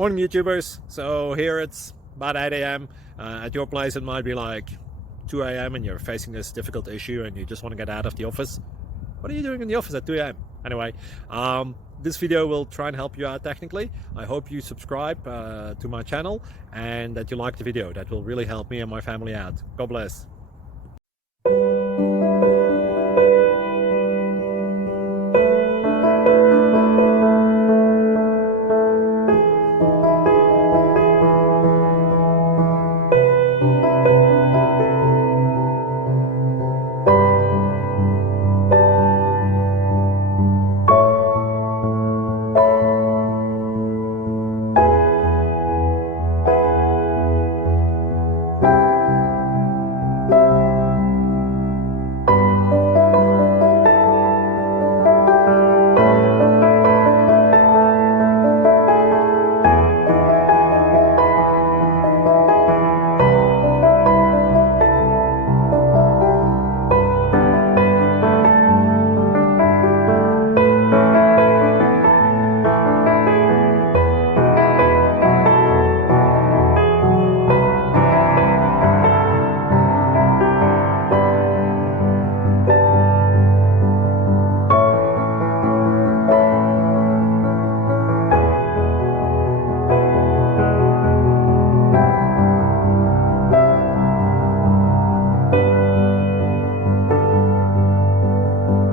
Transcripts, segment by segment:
Morning YouTubers. So here it's about 8 a.m. At your place it might be like 2 a.m. and you're facing this difficult issue and you just want to get out of the office. What are you doing in the office at 2 a.m.? Anyway, this video will try and help you out technically. I hope you subscribe to my channel and that you like the video. That will really help me and my family out. God bless.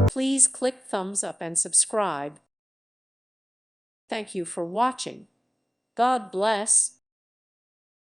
Please click thumbs up and subscribe. Thank you for watching. God bless.